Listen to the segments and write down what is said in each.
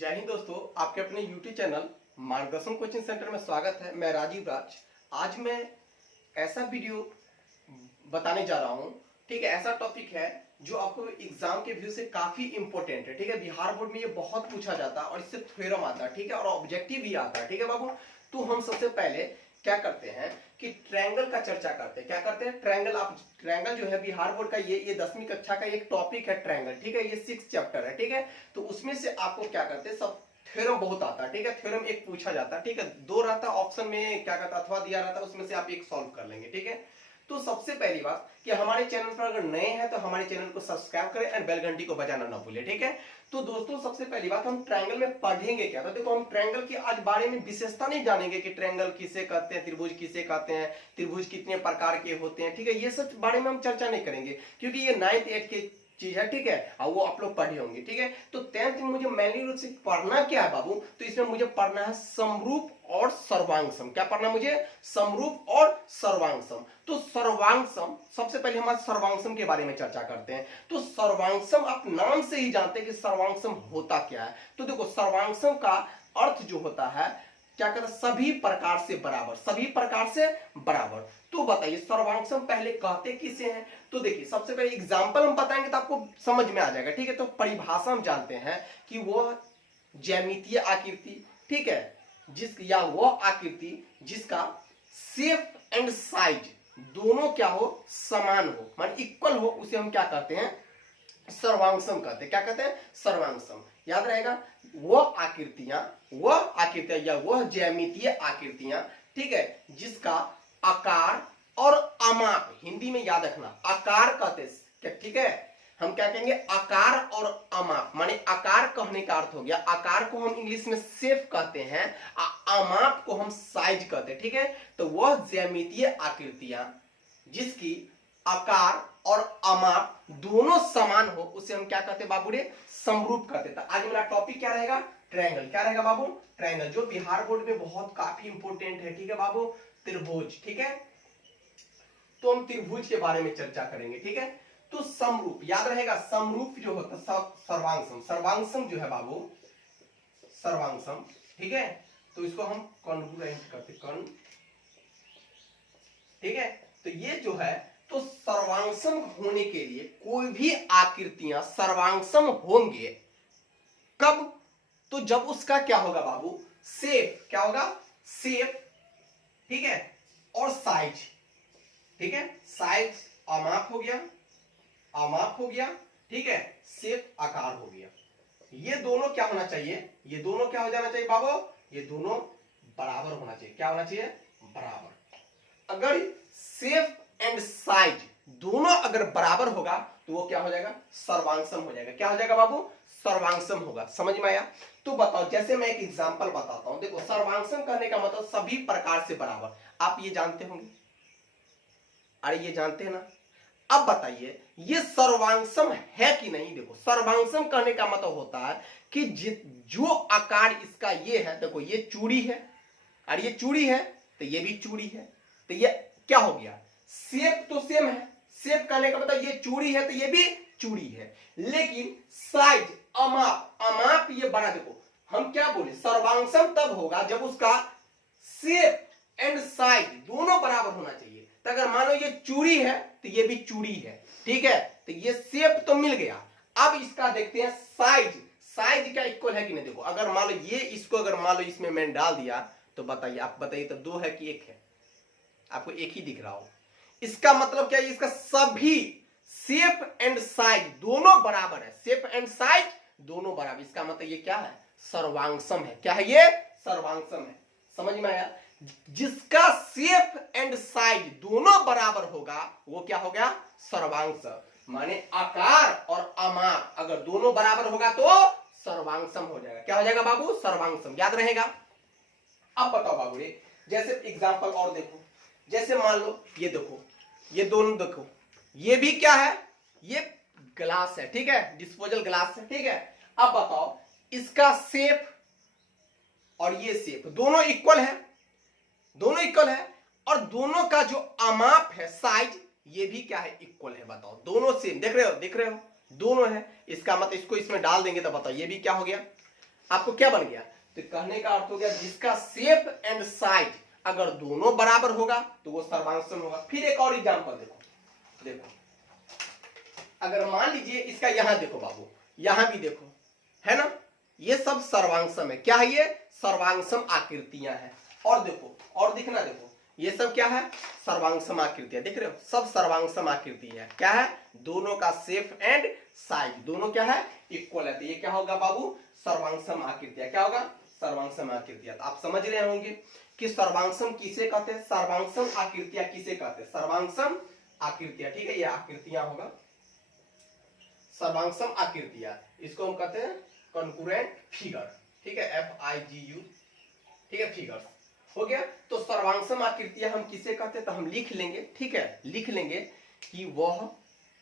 जय हिंद दोस्तों, आपके अपने YouTube चैनल मार्गदर्शन कोचिंग सेंटर में स्वागत है। मैं राजीव राज। आज मैं ऐसा वीडियो बताने जा रहा हूँ, ठीक है। ऐसा टॉपिक है जो आपको एग्जाम के व्यू से काफी इंपॉर्टेंट है, ठीक है। बिहार बोर्ड में ये बहुत पूछा जाता है और इससे थ्योरम आता है, ठीक है, और ऑब्जेक्टिव भी आता है, ठीक है बाबू। तो हम सबसे पहले क्या करते हैं कि ट्रायंगल का चर्चा करते हैं। क्या करते हैं? ट्रायंगल। आप ट्रायंगल जो है बिहार बोर्ड का ये 10वीं कक्षा का एक टॉपिक है ट्रायंगल, ठीक है। ये 6 चैप्टर है, ठीक है। तो उसमें से आपको क्या करते हैं, सब थ्योरम बहुत आता है, ठीक है। थ्योरम एक पूछा जाता है, ठीक है। 2 रहता है ऑप्शन में, क्या कहता है, अथवा दिया रहता है, उसमें से आप एक सॉल्व कर लेंगे, ठीक है। तो सबसे पहली बात कि हमारे चैनल पर अगर नए हैं तो हमारे चैनल को सब्सक्राइब करें और बेल घंटी को बजाना ना भूलें, ठीक है। तो दोस्तों सबसे पहली बात, हम ट्रायंगल में पढ़ेंगे क्या। तो देखो, हम ट्रायंगल की आज बारे में विशेषता नहीं जानेंगे कि ट्रायंगल किसे कहते हैं, त्रिभुज किसे कहते हैं, त्रिभुज कितने प्रकार के होते हैं, ठीक है। ये सब बारे में हम चर्चा नहीं करेंगे क्योंकि ये 9th 8th के चीज है, ठीक है। और वो आप लोग पढ़े होंगे, ठीक है। तो 10th में मुझे मेनली रूप से पढ़ना क्या है बाबू, तो इसमें मुझे पढ़ना है समरूप और सर्वांगसम। क्या पढ़ना मुझे? समरूप और सर्वांगसम। तो सर्वांगसम, सबसे पहले हम आज सर्वांगसम के बारे में चर्चा करते हैं। तो सर्वांगसम आप नाम से ही जानते हैं कि सर्वांगसम होता क्या है। तो देखो, सर्वांगसम का अर्थ जो होता है, क्या कहता है, सभी प्रकार से बराबर, सभी प्रकार से बराबर। तो बताइए सर्वांगसम पहले कहते किसे हैं। तो देखिए, सबसे पहले एग्जांपल हम बताएंगे तो आपको समझ में आ जाएगा, ठीक है। तो परिभाषा हम जानते हैं कि वो ज्यामितीय आकृति, ठीक है, या वो आकृति जिसका शेप एंड साइज दोनों क्या हो, समान हो, मान इक्वल हो, उसे हम क्या कहते हैं, सर्वांगसम कहते हैं। क्या कहते हैं? सर्वांगसम। याद रहेगा, वह आकृतियां या वह ज्यामितीय आकृतियां, ठीक है, जिसका आकार और अमाप, हिंदी में याद रखना, आकार कहते हैं, ठीक है। हम क्या कहेंगे? आकार और अमाप। माने आकार कहने का अर्थ हो गया, आकार को हम इंग्लिश में शेप कहते हैं, अमाप को हम साइज कहते हैं, ठीक है। तो वह ज्यामितीय आकृतियां जिसकी आकार और अमाप दोनों समान हो, उसे हम क्या कहते हैं बाबू रे? समरूप कहते हैं। आज मेरा टॉपिक क्या रहेगा? ट्रायंगल। क्या रहेगा बाबू? ट्रायंगल, जो बिहार बोर्ड में बहुत काफी इंपॉर्टेंट है, ठीक है बाबू। त्रिभुज, ठीक है। तो हम त्रिभुज के बारे में चर्चा करेंगे, ठीक है। तो समरूप याद रहेगा, समरूप जो होता है सर्वांगसम। सर्वांगसम जो है बाबू, सर्वांगसम, ठीक है। तो इसको हम कॉन्ग्रुएंट करते, ठीक है। तो ये जो है, तो सर्वांगसम होने के लिए कोई भी आकृतियां सर्वांगसम होंगे कब? तो जब उसका क्या होगा बाबू? शेप। क्या होगा? शेप, ठीक है, और साइज, ठीक है। साइज अमाप हो गया, अमाप हो गया, ठीक है, शेप आकार हो गया। ये दोनों क्या होना चाहिए? ये दोनों क्या हो जाना चाहिए बाबू? ये दोनों बराबर होना चाहिए। क्या होना चाहिए? बराबर। अगर शेप एंड साइज दोनों अगर बराबर होगा तो वो क्या हो जाएगा? सर्वांगसम हो जाएगा। क्या हो जाएगा बाबू? सर्वांगसम होगा। समझ में आया? तो बताओ, जैसे मैं एक एग्जांपल बताता हूं। देखो, सर्वांगसम करने का मतलब सभी प्रकार से बराबर। आप ये जानते होंगे, अरे ये जानते हैं ना। अब बताइए ये सर्वांगसम है कि नहीं। देखो, सर्वांगसम करने का मतलब होता है कि जो आकार इसका ये है, देखो ये चूड़ी है और ये चूड़ी है, तो ये भी चूड़ी है, तो ये क्या हो गया? शेप तो सेम है। शेप करने का मतलब ये चूड़ी है तो ये भी चूड़ी है, लेकिन साइज, अमाप, अमाप ये बड़ा। देखो, हम क्या बोले, सर्वांगसम तब होगा जब उसका शेप एंड साइज दोनों बराबर होना चाहिए। तो अगर मान लो ये चूड़ी है तो ये भी चूड़ी है, ठीक है। तो ये शेप तो मिल गया। अब इसका देखते हैं साइज। साइज क्या इक्वल है कि नहीं। देखो, अगर मान लो ये, इसको अगर मान लो इसमें मैंने डाल दिया तो बताइए, आप बताइए, तो 2 है कि 1 है? आपको एक ही दिख रहा हो। इसका मतलब क्या है? इसका सभी शेप एंड साइज दोनों बराबर है। शेप एंड साइज दोनों बराबर, इसका मतलब ये क्या है? सर्वांगसम है। क्या है ये? सर्वांगसम है। समझ में आया? जिसका शेप एंड साइज दोनों बराबर होगा वो क्या हो गया? सर्वांगसम। माने आकार और अमाप अगर दोनों बराबर होगा तो सर्वांगसम हो जाएगा। क्या हो जाएगा बाबू? सर्वांगसम। याद रहेगा। अब बताओ बाबू रे, जैसे एग्जांपल और देखो, जैसे मान लो ये देखो, ये दोनों देखो, ये भी क्या है? ये ग्लास है, ठीक है, डिस्पोजल ग्लास है, ठीक है। अब बताओ, इसका शेप और ये शेप दोनों इक्वल है, दोनों इक्वल है, और दोनों का जो अमाप है, साइज, ये भी क्या है? इक्वल है। बताओ, दोनों सेम, देख रहे हो, देख रहे हो, दोनों है। इसका मतलब इसको इसमें डाल देंगे तो बताओ ये भी क्या हो गया? आपको क्या बन गया, तो कहने का अर्थ हो गया जिसका शेप एंड साइज अगर दोनों बराबर होगा तो वो सर्वांगसम होगा। फिर एक और एग्जांपल देखो, अगर मान लीजिए इसका यहां देखो बाबू, यहां भी देखो, है ना, ये सब सर्वांगसम है। क्या है ये, सर्वांगसम आकृतियां हैं। और देखो, और दिखना, देखो ये सब क्या है, सर्वांगसम आकृतियां, देख रहे हो, सब सर्वांगसम आकृति है। क्या है, दोनों का शेप एंड साइज दोनों क्या है, इक्वल है। तो ये क्या होगा बाबू, सर्वांगसम आकृतियां। क्या होगा, सर्वांगसम आकृतियां। तो आप समझ रहे होंगे कि सर्वांगसम किसे कहते हैं, सर्वांगसम आकृतियां किसे कहते हैं, सर्वांगसम आकृतियां। ठीक है, ये आकृतियां होगा सर्वांगसम आकृतियां, इसको हम कहते हैं कॉन्करेंट फिगर। ठीक है, FIGU, ठीक है, फिगर्स हो गया। तो सर्वांगसम आकृतियां हम किसे कहते हैं, तो हम लिख लेंगे, ठीक है, लिख लेंगे कि वह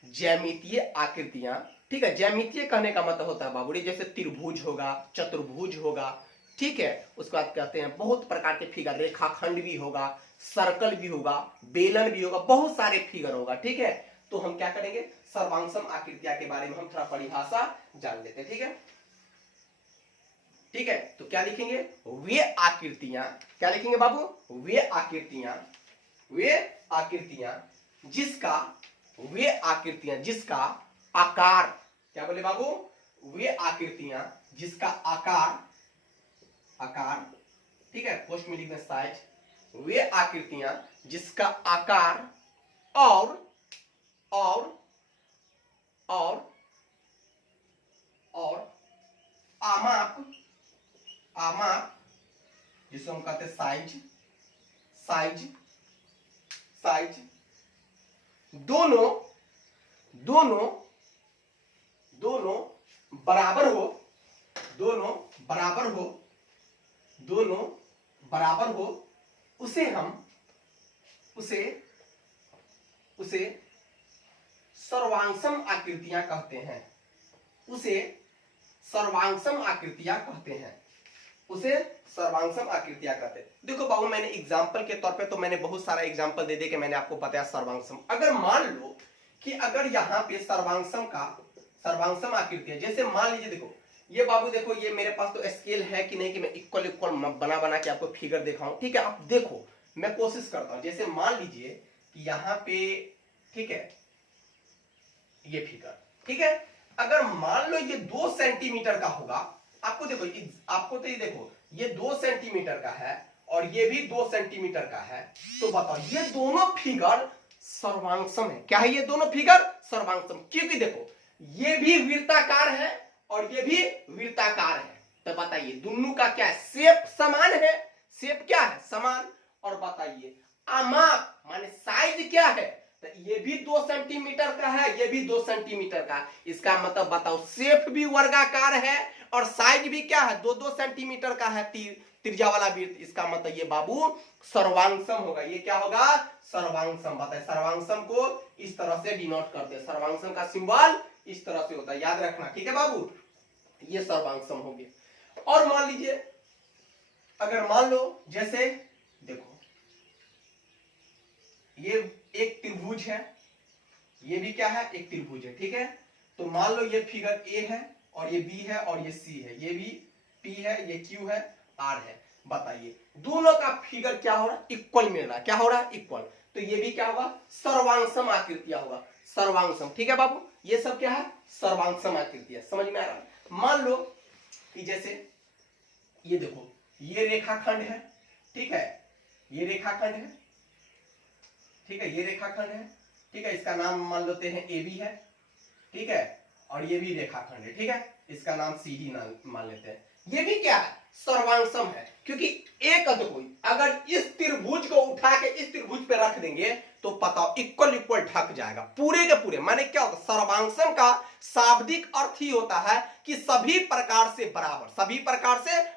ज्यामितीय आकृतियां। ठीक है, ज्यामितीय कहने का मतलब होता है बाबूजी जैसे त्रिभुज होगा, चतुर्भुज होगा, ठीक है, उसके बाद कहते हैं बहुत प्रकार के फिगर, रेखाखंड भी होगा, सर्कल भी होगा, बेलन भी होगा, बहुत सारे फिगर होगा। ठीक है, तो हम क्या करेंगे, सर्वांगसम आकृतियां के बारे में हम थोड़ा परिभाषा जान लेते हैं। ठीक है, ठीक है, तो क्या लिखेंगे, वे आकृतियां, क्या लिखेंगे बाबू, वे आकृतियां जिसका, वे आकृतियां जिसका आकार, क्या बोले बाबू, वे आकृतियां जिसका आकार, ठीक है, पोस्ट में लिखना साइज, वे आकृतियां जिसका आकार और आमाप, जिसको हम कहते हैं साइज, दोनों बराबर हो, उसे सर्वांगसम आकृतियां कहते हैं। उसे सर्वांगसम आकृतियां कहते हैं। देखो बाबू, मैंने एग्जाम्पल के तौर पे तो मैंने बहुत सारा एग्जाम्पल दे के मैंने आपको बताया सर्वांगसम। अगर मान लो कि अगर यहाँ पे सर्वांगसम आकृति है, जैसे मान लीजिए, देखो ये बाबू, देखो ये मेरे पास तो स्केल है कि नहीं कि मैं इक्वल बना के आपको फिगर दिखाऊं। ठीक है, आप देखो, मैं कोशिश करता हूं। जैसे मान लीजिए कि यहाँ पे, ठीक है, ये फिगर, ठीक है, अगर मान लो ये 2 सेंटीमीटर का होगा, आपको देखो, आपको तो ये देखो, ये 2 सेंटीमीटर का है और ये भी 2 सेंटीमीटर का है, तो बताओ ये दोनों फिगर सर्वांगसम है। क्या है, ये दोनों फिगर सर्वांगसम, क्योंकि देखो ये भी वृत्ताकार है और ये भी वृत्ताकार है। तो बताइए दोनों का क्या है, शेप समान है, शेप क्या है, समान। और बताइए आमाप माने साइज क्या है, तो ये भी 2 सेंटीमीटर का है, ये भी 2 सेंटीमीटर का। इसका मतलब बताओ शेप भी वर्गाकार है और साइज भी क्या है, 2-2 सेंटीमीटर का है, त्रिज्या वाला वृत्त। इसका मतलब ये बाबू सर्वांगसम होगा। ये क्या होगा, सर्वांगसम। बताए सर्वांगसम को इस तरह से डिनोट करते हैं, सर्वांगसम का सिंबल इस तरह से होता है, याद रखना। ठीक है बाबू, ये सर्वांगसम हो गया। और मान लीजिए, अगर मान लो जैसे देखो ये एक त्रिभुज है, ये भी क्या है, एक त्रिभुज है। ठीक है, तो मान लो ये फिगर ए है और ये बी है और ये सी है, ये भी पी है, ये क्यू है, आर है। बताइए दोनों का फिगर क्या हो रहा है, इक्वल मिल रहा है। क्या हो रहा है, इक्वल। तो ये भी क्या होगा, सर्वांगसम आकृतियां होगा, सर्वांगसम। ठीक है बाबू, ये सब क्या है, सर्वांगसम आकृतियां। समझ में आ रहा है। मान लो कि जैसे ये देखो, ये रेखाखंड है, ठीक है, ये रेखाखंड है, ठीक है, ये रेखाखंड है, ठीक है, इसका नाम मान लेते हैं ए बी है, ठीक है, और ये भी रेखाखंड है, ठीक है, इसका नाम सी डी मान लेते हैं। ये भी क्या है, सर्वांगसम है, क्योंकि एक देखो, अगर इस त्रिभुज को उठा के इस त्रिभुज पे रख देंगे तो बताओ इक्वल ढक जाएगा, पूरे के पूरे। माने क्या होता है, सर्वांगसम का शाब्दिक अर्थ ही होता है कि सभी प्रकार से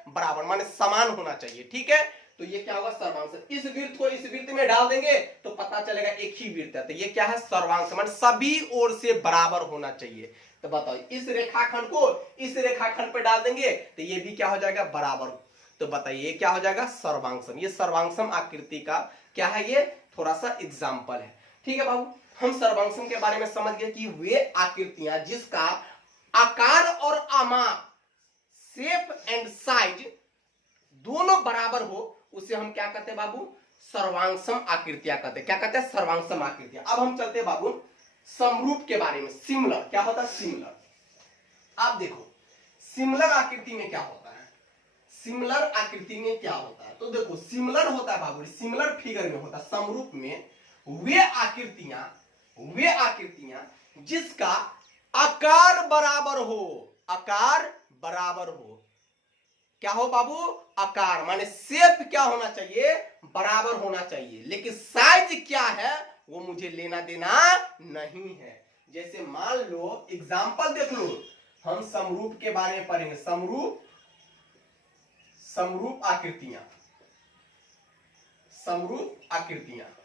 बराबर, माने समान होना चाहिए। ठीक है, तो ये क्या होगा, सर्वांगसम। इस वृत्त को इस वृत्त में डाल देंगे तो पता चलेगा एक ही वृत्त है। तो ये क्या है, सर्वांगसम, सभी ओर से बराबर होना चाहिए। तो बताओ इस रेखाखंड को इस रेखाखंड पे डाल देंगे तो ये भी क्या हो जाएगा, बराबर। तो बताइए ये क्या हो जाएगा, सर्वांगसम। ये सर्वांगसम आकृति का क्या है, ये थोड़ा सा एग्जाम्पल है। ठीक है बाबू, हम सर्वांगसम के बारे में समझ गए कि वे आकृतियां जिसका आकार और आमाप, शेप शेप एंड साइज दोनों बराबर हो उसे हम क्या कहते हैं बाबू? सर्वांगसम आकृतियां कहते हैं। क्या कहते हैं? सर्वांगसम आकृतियां। अब हम चलते हैं बाबू समरूप के बारे में। सिमिलर क्या होता है? सिमिलर। आप देखो सिमिलर आकृति में क्या होता है, सिमिलर आकृति में क्या होता है? तो देखो सिमिलर होता है बाबू, सिमिलर फिगर में होता है, समरूप में वे आकृतियां जिसका आकार बराबर हो, आकार बराबर हो। क्या हो बाबू? आकार माने शेप क्या होना चाहिए? बराबर होना चाहिए, लेकिन साइज क्या है वो मुझे लेना देना नहीं है। जैसे मान लो एग्जांपल देख लो, हम समरूप के बारे में पढ़ेंगे। समरूप आकृतियां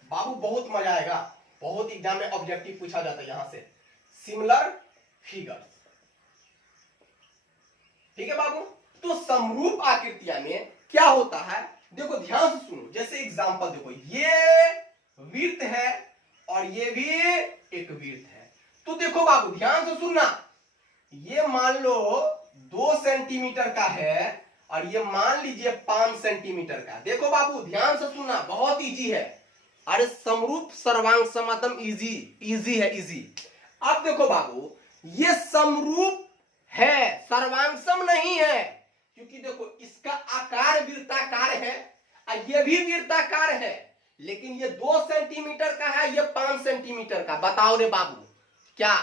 बाबू बहुत मजा आएगा, बहुत एग्जाम में ऑब्जेक्टिव पूछा जाता है यहां से। सिमिलर फिगर, ठीक है बाबू। तो समरूप आकृतियां में क्या होता है देखो ध्यान से सुनो। जैसे एग्जांपल देखो, ये वृत्त है और ये भी एक वृत्त है। तो देखो बाबू ध्यान से सुनना, ये मान लो 2 सेंटीमीटर का है और ये मान लीजिए 5 सेंटीमीटर का। देखो बाबू ध्यान से सुनना, बहुत इजी है। अरे समरूप सर्वांग समातम इजी है, इजी। अब देखो बाबू ये समरूप है, सर्वांगसम नहीं है, क्योंकि देखो इसका आकार वृत्ताकार है और ये भी वृत्ताकार है, लेकिन ये 2 सेंटीमीटर का है, ये 5 सेंटीमीटर का। बताओ रे बाबू क्या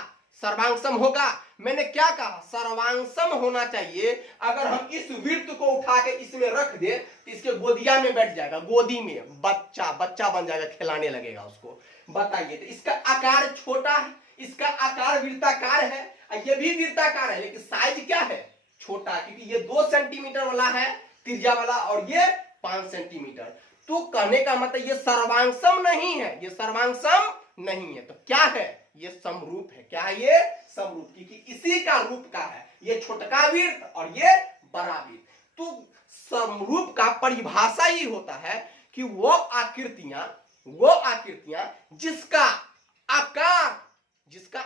सर्वांगसम होगा? मैंने क्या कहा? सर्वांगसम होना चाहिए। अगर हम इस वृत्त को उठा के इसमें रख दे तो इसके गोदिया में बैठ जाएगा, गोदी में बच्चा बन जाएगा, खिलाने लगेगा उसको। बताइए, तो इसका आकार छोटा है, इसका आकार वृत्ताकार है, ये भी वृत्ताकार है, लेकिन साइज क्या है? छोटा, क्योंकि ये 2 सेंटीमीटर वाला है त्रिज्या वाला और ये 5 सेंटीमीटर। तो कहने का मतलब ये सर्वांगसम नहीं है, ये सर्वांगसम नहीं है। तो क्या है? ये समरूप है। क्या है? ये समरूप, क्योंकि इसी का रूप का है, ये छोटका वृत्त और ये बड़ा वृत्त। तो समरूप का परिभाषा ही होता है कि वो आकृतियां जिसका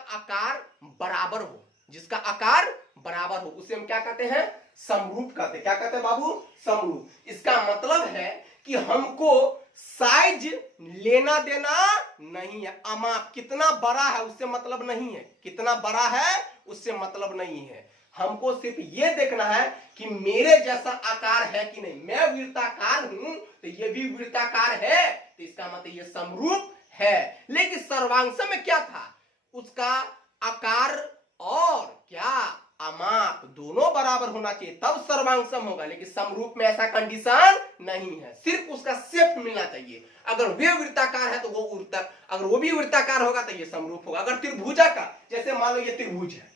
आकार बराबर हो, जिसका आकार बराबर हो, उसे हम क्या कहते हैं? समरूप कहते हैं। क्या कहते हैं बाबू? समरूप। इसका मतलब है कि हमको साइज लेना देना नहीं है, अमाप कितना बड़ा है उससे मतलब नहीं है, कितना बड़ा है उससे मतलब नहीं है। हमको सिर्फ ये देखना है कि मेरे जैसा आकार है कि नहीं। मैं वृत्ताकार हूं तो ये भी वृत्ताकार है, तो इसका मतलब ये समरूप है। लेकिन सर्वांगसम में क्या था? उसका आकार और क्या अमाप दोनों बराबर होना चाहिए, तब सर्वांगसम होगा। लेकिन समरूप में ऐसा कंडीशन नहीं है, सिर्फ उसका शेप मिलना चाहिए। अगर वे वृत्ताकार है तो वो वृत्ताकार, अगर वो भी वृत्ताकार होगा तो ये समरूप होगा। अगर त्रिभुजाकार, जैसे मान लो ये त्रिभुज है,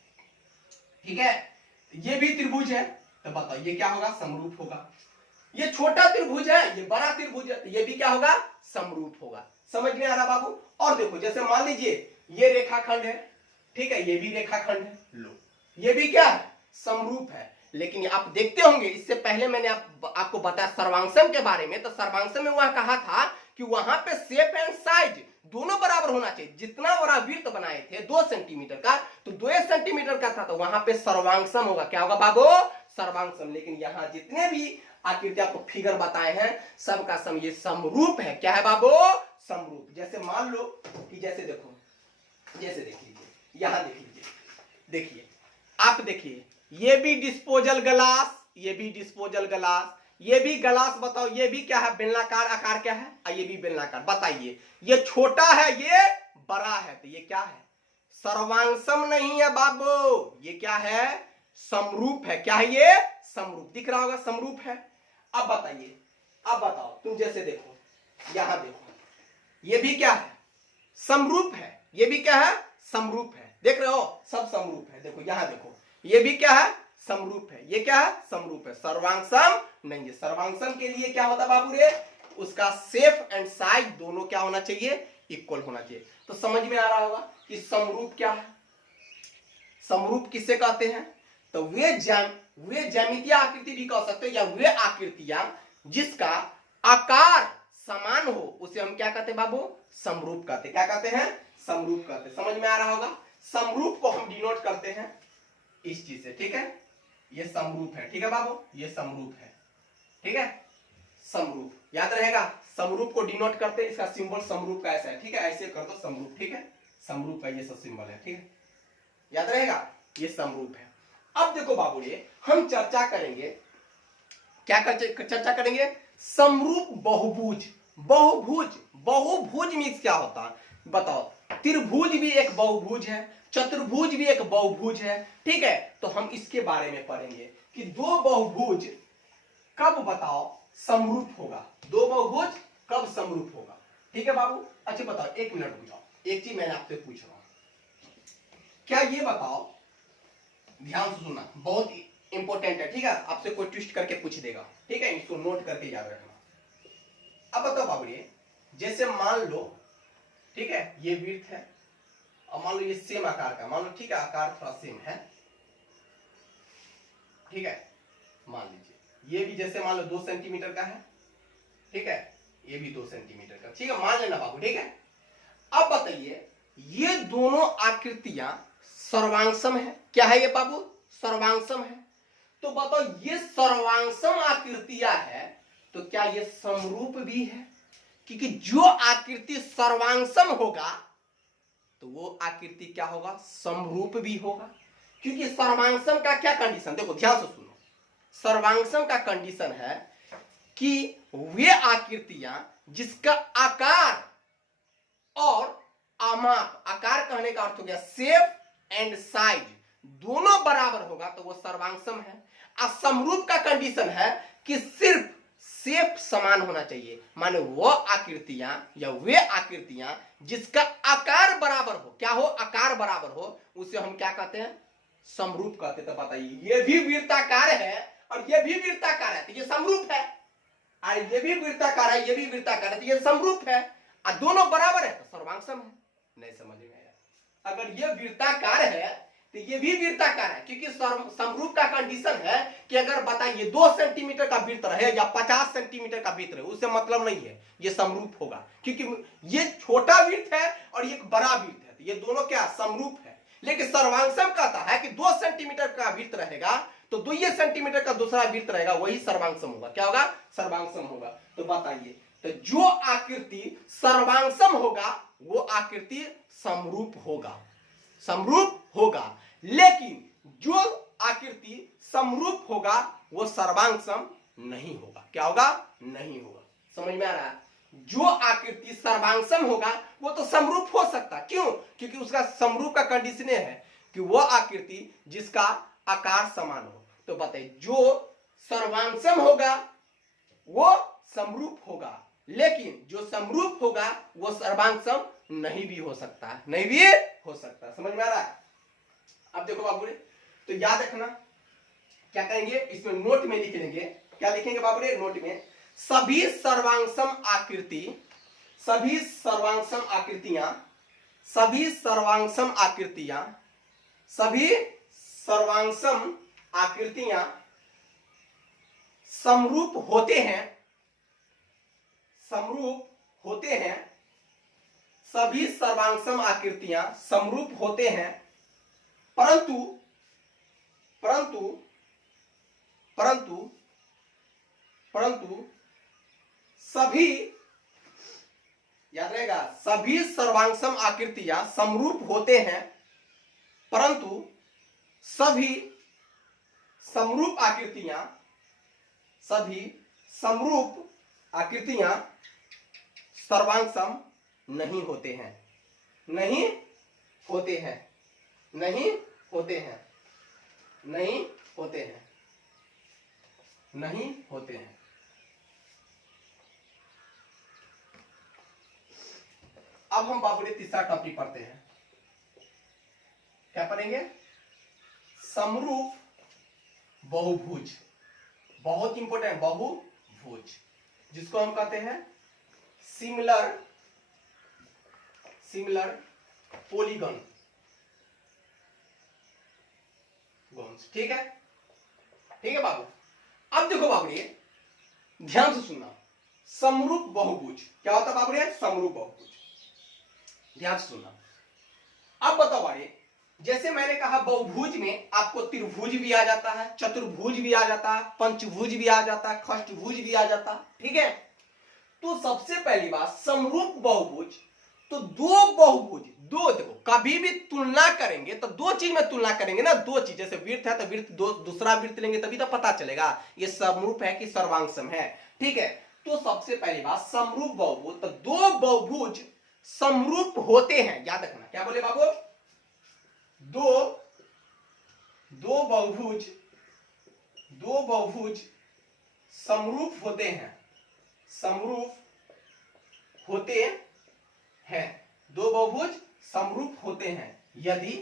ठीक है, ये भी त्रिभुज है, तो बताओ ये क्या होगा? समरूप होगा। ये छोटा त्रिभुज है, ये बड़ा त्रिभुज है, तो ये भी क्या होगा? समरूप होगा। समझ में आ रहा बाबू? और देखो जैसे मान लीजिए ये रेखाखंड है, ठीक है, ये भी रेखाखंड है, लो ये भी क्या है? समरूप है। लेकिन आप देखते होंगे, इससे पहले मैंने आपको बताया सर्वांगसम के बारे में, तो सर्वांगसम में वहां कहा था कि वहां पे शेप एंड साइज दोनों बराबर होना चाहिए। जितना बड़ा वृत्त बनाए थे 2 सेंटीमीटर का, तो 2 सेंटीमीटर का था, तो वहां पे सर्वांगसम होगा। क्या होगा बाबू? सर्वांगसम। लेकिन यहाँ जितने भी आकृति आपको फिगर बताए हैं सबका सम ये समरूप है। क्या है बाबू? समरूप। जैसे मान लो कि जैसे देखो, जैसे देख लीजिए, यहां देख लीजिए, देखिए आप देखिए, ये भी डिस्पोजल ग्लास, ये भी डिस्पोजल ग्लास, ये भी ग्लास। बताओ ये भी क्या है? बेलनाकार आकार क्या है? ये भी बेलनाकार। बताइए ये छोटा है, ये बड़ा है, तो ये क्या है? सर्वांगसम नहीं है बाबू, ये क्या है? समरूप है। क्या है ये? समरूप। दिख रहा होगा समरूप है। अब बताइए, अब बताओ तुम, जैसे देखो यहां देखो, ये भी क्या है? समरूप है। ये भी क्या है? समरूप है। देख रहे हो सब समरूप है। देखो यहां देखो, ये भी क्या है? समरूप है। ये क्या है? समरूप है। सर्वांगसम नहीं है। सर्वांगसम के लिए क्या होता बाबू रे? उसका शेप एंड साइज दोनों क्या होना चाहिए? इक्वल होना चाहिए। तो समझ में आ रहा होगा कि समरूप क्या है। समरूप किससे कहते हैं? तो वे ज्यामितीय आकृति भी कह सकते हैं, या वे आकृतियां जिसका आकार समान हो उसे हम क्या कहते हैं बाबू? समरूप कहते हैं। क्या कहते हैं? समरूप कहते हैं। समझ में आ रहा होगा? समरूप को हम डिनोट करते हैं इस चीज से, ठीक है, ये समरूप है। ठीक है बाबू, ये समरूप है। ठीक है, समरूप याद रहेगा। समरूप को डिनोट करते हैं, इसका सिंबल समरूप का ऐसा है। ठीक है, ऐसे कर दो समरूप। ठीक है, समरूप का ये सब सिंबल है। ठीक है, याद रहेगा, ये समरूप है। अब देखो बाबू, ये हम चर्चा करेंगे, क्या चर्चा करेंगे? समरूप बहुभुज। बहुभुज, बहुभुज मीन्स क्या होता है बताओ? त्रिभुज भी एक बहुभुज है, चतुर्भुज भी एक बहुभुज है। ठीक है, तो हम इसके बारे में पढ़ेंगे कि दो बहुभुज कब बताओ समरूप होगा, दो बहुभुज कब समरूप होगा। ठीक है बाबू, अच्छा बताओ, एक मिनट रुक जाओ, एक चीज मैंने आपसे पूछ रहा हूं, क्या ये बताओ, ध्यान से सुनना, बहुत इंपॉर्टेंट है। ठीक है, आपसे कोई ट्विस्ट करके पूछ देगा। ठीक है, इसको नोट करके याद रखना। अब बताओ बाबू, ये जैसे मान लो, ठीक है, ये विड्थ है और मान लो ये सेम आकार का, मान लो, ठीक है, आकार थोड़ा सेम है। ठीक है, मान लीजिए ये भी जैसे मान लो 2 सेंटीमीटर का है। ठीक है, ये भी 2 सेंटीमीटर का। ठीक है, मान लेना बाबू। ठीक है, अब बताइए, ये दोनों आकृतियां सर्वांगसम है। क्या है ये बाबू? सर्वांगसम है। तो बताओ, ये सर्वांगसम आकृतियां है, तो क्या ये समरूप भी है? क्योंकि जो आकृति सर्वांगसम होगा तो वो आकृति क्या होगा? समरूप भी होगा। क्योंकि सर्वांगसम का क्या कंडीशन, देखो ध्यान से सुनो, सर्वांगसम का कंडीशन है कि वे आकृतियां जिसका आकार और आमाप, आकार कहने का अर्थ हो गया शेप एंड साइज, दोनों बराबर होगा तो वो सर्वांगसम है। असमरूप का कंडीशन है कि सिर्फ शेप समान होना चाहिए, माने वो आकृतियां या वे आकृतियां जिसका आकार बराबर हो, क्या हो? आकार बराबर हो, उसे हम क्या कहते हैं? समरूप कहते हैं। तो बताइए, ये भी वृत्ताकार है और ये भी वृत्ताकार है, तो ये समरूप है। और ये भी वृत्ताकार है, ये भी वृत्ताकार है, तो ये समरूप है। और दोनों बराबर है तो सर्वांगसम है। नहीं समझ में आया? अगर ये वृत्ताकार है तो ये भी वृत्ताकार है, क्योंकि समरूप का कंडीशन है कि अगर बताइए 2 सेंटीमीटर का वृत्त रहे या 50 सेंटीमीटर का वृत्त रहे, उससे मतलब नहीं है, ये समरूप होगा। क्योंकि ये छोटा वृत्त है और ये बड़ा वृत्त है, तो ये दोनों क्या समरूप है। लेकिन सर्वांगसम कहता है कि 2 सेंटीमीटर का वृत्त रहेगा तो 2 सेंटीमीटर का दूसरा वृत्त रहेगा, वही सर्वांगसम होगा। क्या होगा? सर्वांगसम होगा। तो बताइए, तो जो आकृति सर्वांगसम होगा वो आकृति समरूप होगा, समरूप होगा। लेकिन जो आकृति समरूप होगा वो सर्वांगसम नहीं होगा। क्या होगा? नहीं होगा। समझ में आ रहा है? जो आकृति सर्वांगसम होगा वो तो समरूप हो सकता, क्यों? क्योंकि उसका समरूप का कंडीशन है कि वो आकृति जिसका आकार समान हो। तो बताइए, जो सर्वांगसम होगा वो समरूप होगा, लेकिन जो समरूप होगा वो सर्वांगसम नहीं भी हो सकता है, नहीं भी हो सकता। समझ में आ रहा है? अब देखो बाबू, तो याद रखना, क्या करेंगे इसमें नोट में लिख लेंगे। क्या लिखेंगे बाबू? नोट में सभी सर्वांगसम आकृति, सभी सर्वांगसम आकृतियां, सभी सर्वांगसम आकृतियां, सभी सर्वांगसम आकृतियां समरूप होते हैं, समरूप होते हैं, सभी सर्वांगसम आकृतियां समरूप होते हैं, परंतु परंतु परंतु परंतु सभी, याद रहेगा, सभी सर्वांगसम आकृतियां समरूप होते हैं, परंतु सभी समरूप आकृतियां, सभी समरूप आकृतियां सर्वांगसम नहीं होते हैं, नहीं होते हैं, नहीं होते हैं, नहीं होते हैं, नहीं होते हैं। अब हम बाबू ने तीसरा टॉपिक पढ़ते हैं। क्या पढ़ेंगे? समरूप बहुभुज, बहुत इंपॉर्टेंट, बहुभुज, जिसको हम कहते हैं सिमिलर, सिमिलर पॉलीगन। ठीक है, ठीक है बाबू। अब देखो बाबू, ये ध्यान से सुनना, समरूप बहुभुज क्या होता है बाबू? समरूप बहुभुज, ध्यान से सुनना। अब बताओ बाबू, जैसे मैंने कहा बहुभुज में आपको त्रिभुज भी आ जाता है, चतुर्भुज भी आ जाता है, पंचभुज भी आ जाता है, खष्टभुज भी आ जाता है, ठीक है। तो सबसे पहली बात समरूप बहुभुज, तो दो बहुभुज, दो देखो कभी भी तुलना करेंगे तो दो चीज में तुलना करेंगे ना, दो चीज, जैसे वृत्त है तो वृत्त दो दूसरा वृत्त लेंगे तभी तो पता चलेगा ये समरूप है कि सर्वांगसम है, ठीक है। तो सबसे पहली बात समरूप बहुभुज, तो दो बहुभुज समरूप होते हैं, याद रखना। क्या बोले बाबू? दो बहुभुज समरूप होते हैं, समरूप होते हैं, दो बहुभुज समरूप होते हैं यदि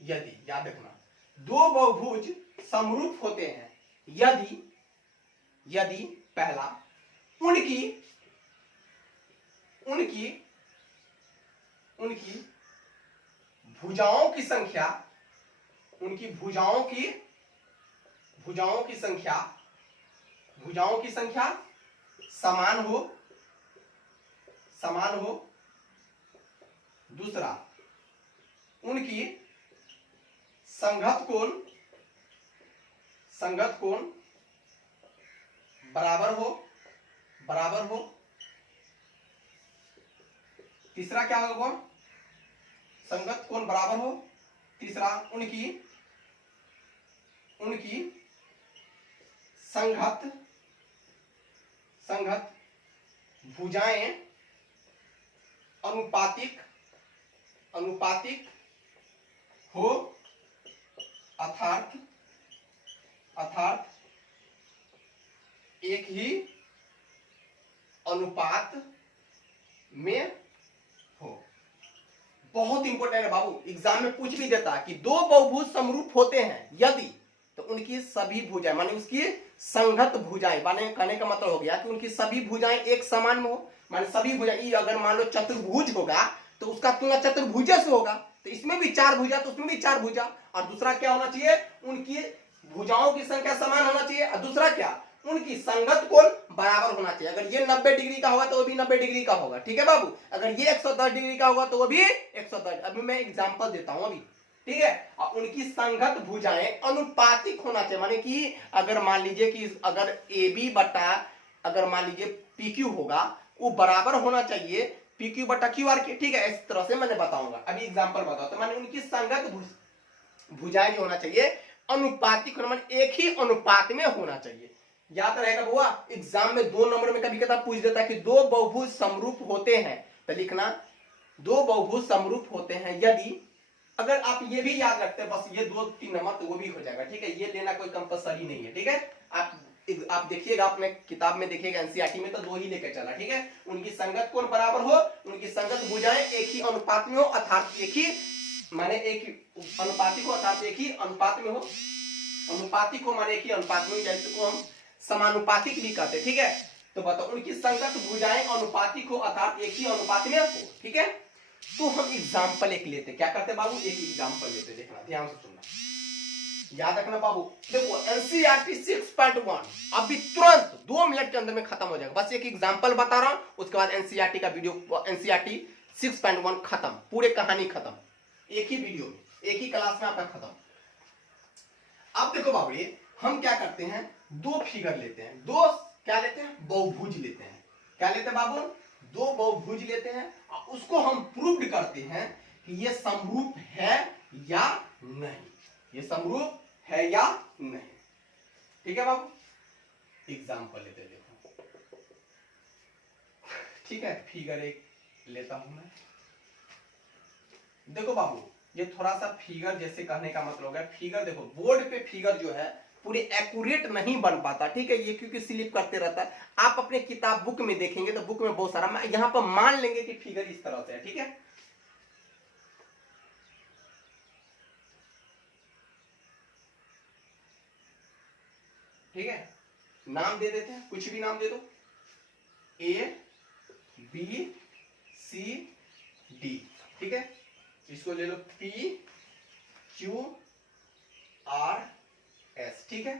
याद रखना, दो बहुभुज समरूप होते हैं यदि पहला उनकी भुजाओं की संख्या, उनकी भुजाओं की संख्या समान हो। दूसरा, उनकी संगत कोण बराबर हो। तीसरा क्या होगा? संगत कोण बराबर हो। तीसरा, उनकी संगत भुजाएं अनुपातिक हो, अर्थात एक ही अनुपात में हो। बहुत इंपॉर्टेंट है बाबू, एग्जाम में पूछ भी देता है कि दो बहुभुज समरूप होते हैं यदि, तो उनकी सभी भुजाएं माने उसकी संगत भुजाएं, माने कहने का मतलब हो गया कि उनकी सभी भुजाएं एक समान में हो। माने सभी भुजाएं, अगर मान लो चतुर्भुज होगा तो उसका तुलना चतुर्भुज से होगा, तो इसमें भी चार भुजा तो उसमें भी चार भुजा। और दूसरा क्या होना चाहिए? उनकी भुजाओं की संख्या समान होना चाहिए। और दूसरा क्या? उनकी संगत कोण बराबर होना चाहिए। अगर ये 90 डिग्री का होगा तो वो भी 90 डिग्री का होगा, ठीक है बाबू। अगर ये 110 डिग्री का होगा तो वो भी 110। अभी मैं एग्जांपल देता हूं अभी, ठीक है। और उनकी संगत भुजाएं अनुपातिक होना चाहिए, माने कि अगर मान लीजिए कि अगर ए बी बटा अगर मान लीजिए पी क्यू होगा, वो बराबर होना चाहिए पी क्यू बटा क्यू आर के, ठीक है। इस तरह से मैंने बताऊंगा। अभी एग्जाम्पल बताओ, तो माने उनकी संगत भुजाएं जो होना चाहिए अनुपातिक होना, माने एक ही अनुपात में होना चाहिए। याद रहेगा बुआ, एग्जाम में 2 नंबर में कभी कभी पूछ देता है कि दो बहुभुज समरूप होते हैं, तो लिखना दो बहुभुज समरूप होते हैं यदि, अगर आप ये भी याद रखते हैं बस ये 2-3 नंबर तो वो भी हो जाएगा, ठीक है। ये लेना कोई कंपलसरी नहीं है, ठीक है। आप देखिएगा अपने किताब में देखिएगा एनसीईआरटी में तो 2 ही लेकर चला, ठीक है। उनकी संगत कोण बराबर हो, उनकी संगत भुजाएं एक ही अनुपात में हो, अर्थात एक ही माने एक अनुपातिक हो, अर्थात एक ही अनुपात में हो। अनुपातिक हो माने एक ही अनुपात में, जैसे को हम समानुपातिक भी कहते हैं, ठीक है। तो बताओ उनकी संगत भुजाएं अनुपातिक हो, अर्थात एक ही अनुपात में हो, ठीक है। तो हम एग्जाम्पल एक लेते, क्या करते बाबू? एक एग्जाम्पल लेते, देखना ध्यान से सुनना, याद रखना बाबू। देखो एनसीईआरटी 6.1 अभी तुरंत 2 मिनट के अंदर में खत्म हो जाएगा। बस एक एग्जाम्पल बता रहा हूं, उसके बाद एनसीईआरटी का वीडियो, एनसीईआरटी 6.1 खत्म, पूरे कहानी खत्म, एक ही वीडियो में, एक ही क्लास में आपका खत्म। अब देखो बाबू, ये हम क्या करते हैं, दो फिगर लेते हैं, दो क्या लेते हैं? बहुभुज लेते हैं। क्या लेते हैं बाबू? दो बहुभुज लेते हैं, उसको हम प्रूव्ड करते हैं कि ये समरूप है या नहीं, ये समरूप है या नहीं, ठीक है बाबू। एग्जाम्पल लेते हैं, देखो, ठीक है। फिगर एक लेता हूं मैं, देखो बाबू, ये थोड़ा सा फिगर जैसे कहने का मतलब हो गया, फिगर देखो बोर्ड पे फिगर जो है पूरे एक्यूरेट नहीं बन पाता, ठीक है। ये क्योंकि स्लिप करते रहता है। आप अपने किताब बुक में देखेंगे तो बुक में बहुत सारा, यहां पर मान लेंगे कि फिगर इस तरह से है, ठीक है। ठीक है, नाम दे देते हैं, कुछ भी नाम दे दो, ए बी सी डी, ठीक है। इसको ले लो पी क्यू आर एस, ठीक है।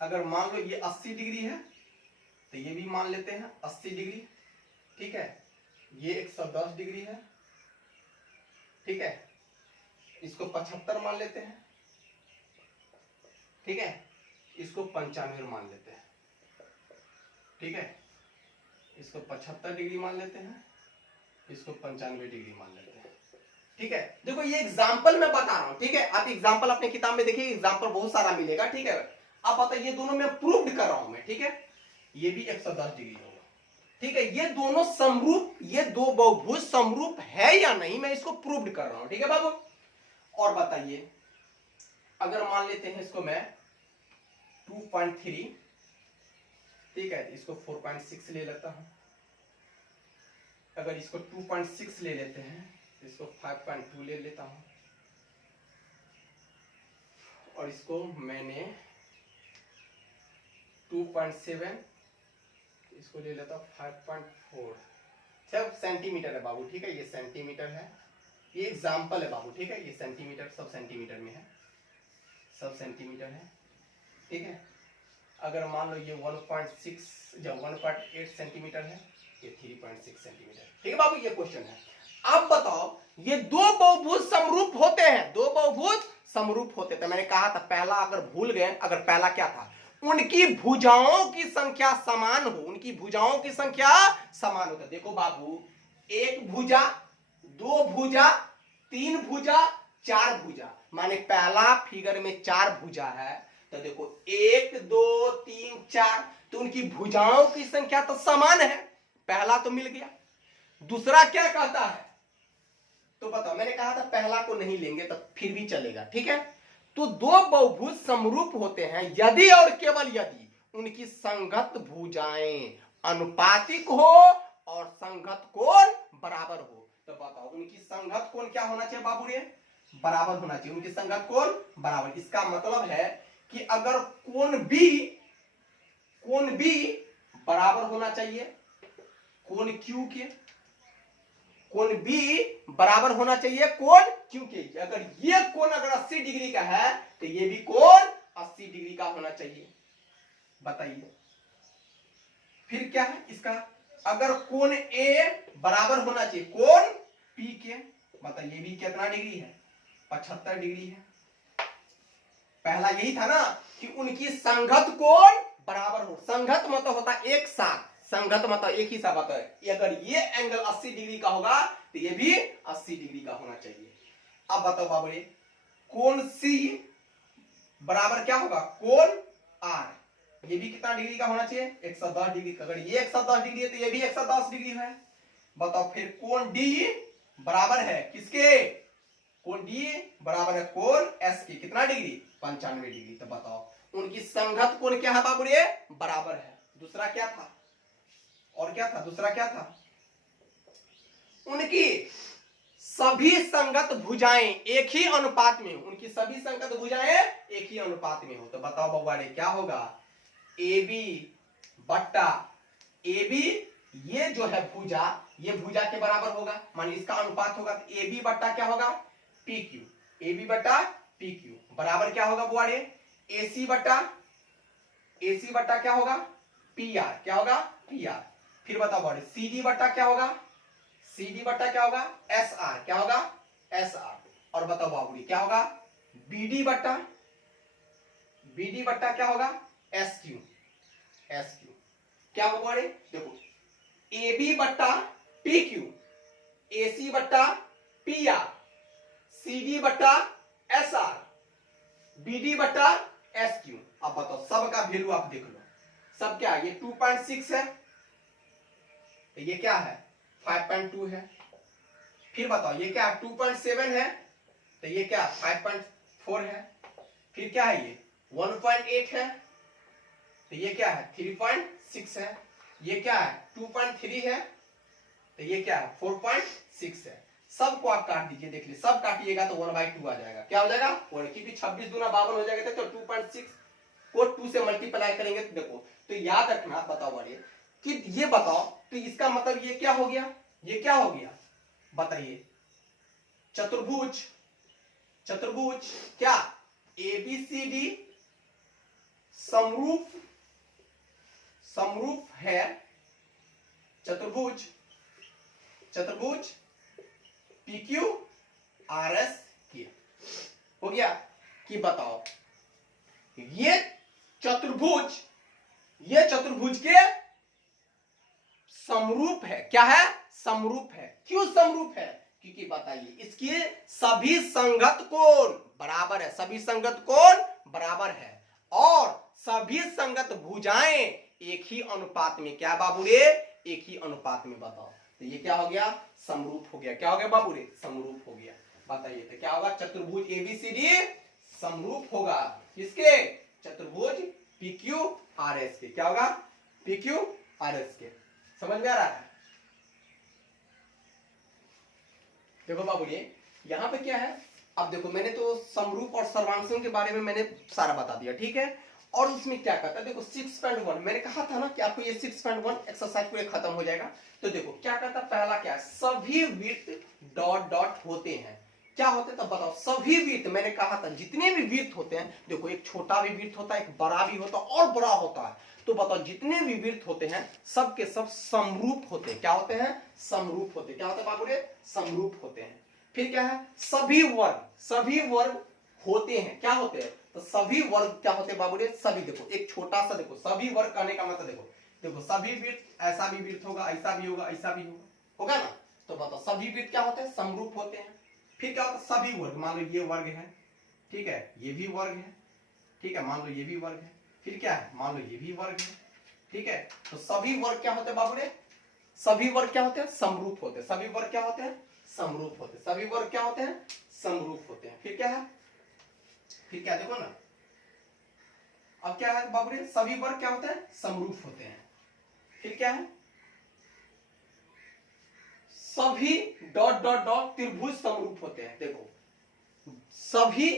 अगर मान लो ये 80 डिग्री है तो ये भी मान लेते हैं 80 डिग्री, ठीक है। ये 110 डिग्री है, ठीक है। इसको 75 मान लेते हैं, ठीक है, इसको 95 मान लेते हैं, ठीक है, इसको 75 डिग्री मान लेते हैं, इसको 95 डिग्री मान लेते हैं, ठीक है। देखो ये एग्जाम्पल मैं बता रहा हूं, ठीक है, आप एग्जाम्पल अपने किताब में देखिए, एग्जाम्पल बहुत सारा मिलेगा, ठीक है। अब बताइए ये दोनों में प्रूव्ड कर रहा हूं मैं, ठीक है, ये भी 110 डिग्री होगा, ठीक है। ये दोनों समरूप, ये दो बहुभुज समरूप है या नहीं, मैं इसको प्रूव्ड कर रहा हूं, ठीक है बाबू। और बताइए अगर मान लेते हैं इसको मैं 2.3, ठीक है, इसको 4.6 ले लेता हूं, अगर इसको 2.6 ले लेते हैं, इसको 5.2 ले लेता हूं, और इसको मैंने 2.7, इसको ले लेता हूं 5.4, सब सेंटीमीटर है बाबू, ठीक है, ये सेंटीमीटर है, ये एग्जाम्पल है बाबू, ठीक है, ये सेंटीमीटर, सब सेंटीमीटर में है, सब सेंटीमीटर है, ठीक है। अगर मान लो ये 1.6 जब 1.8 सेंटीमीटर है, ये 3.6 सेंटीमीटर, ठीक है बाबू, ये क्वेश्चन है। अब बताओ ये दो बहुभुज समरूप होते हैं, दो बहुभुज समरूप होते थे, मैंने कहा था पहला, अगर भूल गए, अगर पहला क्या था, उनकी भुजाओं की संख्या समान हो, उनकी भुजाओं की संख्या समान होता। देखो बाबू, एक भुजा, दो भुजा, तीन भुजा, चार भुजा, माने पहला फिगर में 4 भुजा है, तो देखो 1 2 3 4, तो उनकी भुजाओं की संख्या तो समान है, पहला तो मिल गया। दूसरा क्या कहता है, तो बताओ, मैंने कहा था पहला को नहीं लेंगे तो फिर भी चलेगा, ठीक है। तो दो बहुभुज समरूप होते हैं यदि और केवल यदि उनकी संगत भुजाएं अनुपातिक हो और संगत कोण बराबर हो। तो बताओ उनकी संगत कोण क्या होना चाहिए बाबू रे, बराबर होना चाहिए, उनकी संगत कोण बराबर। इसका मतलब है कि अगर कोण बी बराबर होना चाहिए कोण क्यू के, कोण बी बराबर होना चाहिए कोण क्यू के, अगर ये कोण अगर 80 डिग्री का है तो ये भी कोण 80 डिग्री का होना चाहिए। बताइए फिर क्या है इसका, अगर कोण ए बराबर होना चाहिए कोण पी के, बताइए भी कितना डिग्री है, 75 डिग्री है। पहला यही था ना कि उनकी संगत कोण बराबर हो, संगत मतलब होता है एक साथ, संगत मतलब एक ही साथ होता है, अगर ये एंगल 80 डिग्री का होगा तो ये भी 80 डिग्री का होना चाहिए। अब बताओ बाबू रे, कोण सी बराबर क्या होगा कोण आर, ये भी कितना डिग्री का होना चाहिए 110 डिग्री का, अगर ये 110 डिग्री है तो ये भी 110 डिग्री है। बताओ फिर कोण डी बराबर है किसके, कोण डी बराबर है कोण एस के, कितना डिग्री 95 डिग्री। तो बताओ उनकी संगत कोण क्या है बाबू रे, बराबर है। दूसरा क्या था, और क्या था, दूसरा क्या था, उनकी सभी संगत भुजाएं एक ही अनुपात में हो, उनकी सभी संगत भुजाएं एक ही अनुपात में हो। तो बताओ बउआ क्या होगा, ए बी बट्टा ए बी, ये जो है भुजा, ये भुजा के बराबर होगा, मान इसका अनुपात होगा तो ए बी बट्टा क्या होगा पी क्यू, ए बी बट्टा पी क्यू बराबर क्या होगा बुआ रे, ए सी बट्टा क्या होगा पी आर, क्या होगा पी आर। फिर बताओ बुआ रे, सी डी बट्टा क्या होगा, सी डी बट्टा क्या होगा एस आर, क्या होगा एस आर। और बताओ बाबूरी क्या होगा, बी डी बट्टा क्या होगा एस क्यू, एस क्यू क्या होगा रे, देखो ए बी बट्टा पी क्यू, ए सी बट्टा पी आर, सी डी बट्टा एस आर, बी डी बट्टा एस क्यू। अब बताओ सब का वैल्यू आप देख लो, सब क्या है, ये 2.6 है, ये क्या है 5.2 है। फिर बताओ ये क्या 2.7 है, तो ये क्या 5.4 है। फिर क्या है ये 1.8 है, तो ये क्या है 3.6 है। ये क्या है 2.3 है, तो ये क्या है 4.6 है। सबको आप काट दीजिए, देख लीजिए सब काटिएगा तो 1/2 आ जाएगा, क्या हो जाएगा 1, क्योंकि 26 दूना 52 हो जाएगा, तो 2.6 को 2 से मल्टीप्लाई करेंगे तो देखो, तो याद रखना। बताओ बड़े कि ये बताओ तो इसका मतलब ये क्या हो गया, ये क्या हो गया बताइए, चतुर्भुज, चतुर्भुज क्या ABCD समरूप, समरूप है, चतुर्भुज, चतुर्भुज PQRS के। हो गया कि बताओ ये चतुर्भुज के समरूप है। क्या है? समरूप है। क्यों समरूप है? क्योंकि बताइए इसके सभी संगत कोण बराबर है, सभी संगत कोण बराबर है और सभी संगत भुजाएं एक ही अनुपात में। क्या बाबू रे? एक ही अनुपात में। बताओ तो ये क्या हो गया? समरूप हो गया। क्या हो गया बाबू रे? समरूप हो गया। बताइए तो क्या होगा? चतुर्भुज एबीसीडी समरूप होगा किसके? चतुर्भुज पीक्यू आर एस के। क्या होगा? पीक्यू आर एस के। समझ में आ रहा है? देखो बाबू ये यहां पे क्या है, अब देखो मैंने तो समरूप और सर्वांशों के बारे में मैंने सारा बता दिया, ठीक है। और उसमें क्या करता है, देखो 6.1 मैंने कहा था ना कि आपको ये 6.1 एक्सरसाइज पूरे खत्म हो जाएगा। तो देखो क्या करता, पहला क्या है, सभी वृत्त डॉट डॉट होते हैं। क्या होते हैं तब बताओ? सभी वृत्त, मैंने कहा था जितने भी वृत्त होते हैं, देखो एक छोटा भी वृत्त होता है, एक बड़ा भी होता है और बड़ा होता है। तो बताओ जितने भी वृत्त होते हैं सब के सब समरूप होते हैं। क्या होते हैं? समरूप होते हैं। क्या होते हैं बाबू रे? समरूप होते हैं। फिर क्या है? सभी वर्ग होते हैं। क्या होते हैं? तो सभी वर्ग क्या होते हैं बाबू रे? सभी। देखो एक छोटा सा, देखो सभी वर्ग कहने का मतलब देखो सभी वृत्त, ऐसा भी वृत्त होगा, ऐसा भी होगा, ऐसा भी होगा ना। तो बताओ सभी वृत्त क्या होते हैं? समरूप होते हैं। फिर क्या होता है? सभी वर्ग, मान लो ये वर्ग है, ठीक है, ये भी वर्ग है, ठीक है, मान लो ये भी वर्ग है। फिर क्या है? मान लो ये भी वर्ग है, ठीक है। तो सभी वर्ग क्या होते हैं बाबू रे? सभी वर्ग क्या होते हैं? समरूप होते हैं। सभी वर्ग क्या होते हैं? समरूप होते हैं। सभी वर्ग क्या होते हैं? समरूप होते हैं। फिर क्या है? फिर क्या देखो ना, अब क्या है बाबू रे? सभी वर्ग क्या होते हैं? समरूप होते हैं। फिर क्या है? सभी डॉट डॉट डॉट त्रिभुज समरूप होते हैं। देखो सभी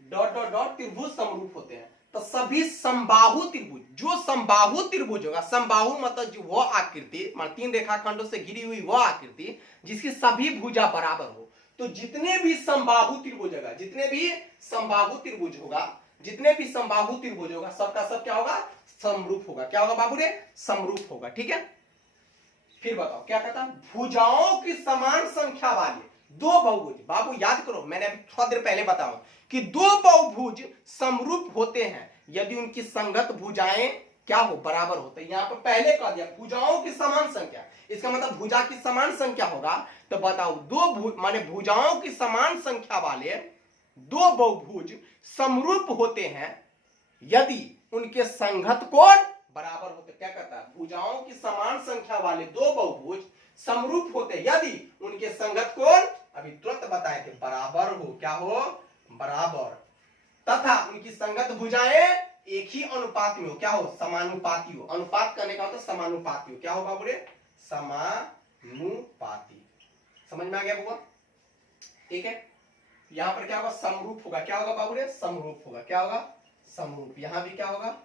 डॉट डॉट डॉट त्रिभुज समरूप होते हैं। तो सभी समबाहु त्रिभुज, जो समबाहु त्रिभुज होगा, समबाहु मतलब जो वह आकृति, मान 3 रेखाखंडों से घिरी हुई वह आकृति जिसकी सभी भुजा बराबर हो। तो जितने भी समबाहु त्रिभुज होगा, जितने भी समबाहु त्रिभुज होगा, जितने भी समबाहु त्रिभुज होगा, सबका सब क्या होगा? समरूप होगा। क्या होगा बाबू रे? समरूप होगा, ठीक है। फिर बताओ क्या कहता है? भुजाओं की समान संख्या वाले दो बहुभुज, बाबू याद करो मैंने अभी थोड़ा देर पहले बताया कि दो बहुभुज समरूप होते हैं यदि उनकी संगत भुजाएं क्या हो? बराबर होते हैं। यहां पर पहले कह दिया भुजाओं की समान संख्या, इसका मतलब भुजा की समान संख्या होगा। तो बताओ दो माने भुजाओं की समान संख्या वाले दो बहुभुज समरूप होते हैं यदि उनके संगत कोण बराबर होते। क्या करता है? भुजाओं की समान संख्या वाले दो बहुभुज समरूप होते यदि उनके संगत कोण अभी तुरंत बताए थे बराबर हो। क्या हो? बराबर। तथा उनकी संगत भुजाएं एक ही अनुपात में हो। क्या हो? समानुपाती हो। अनुपात करने का मतलब समानुपाती हो। क्या हो बाबू रे? समानुपाती। समझ में आ गया बुआ? ठीक है। यहां पर क्या होगा? समरूप होगा। क्या होगा बाबू रे? समरूप होगा। क्या होगा? समरूप। यहां भी क्या होगा?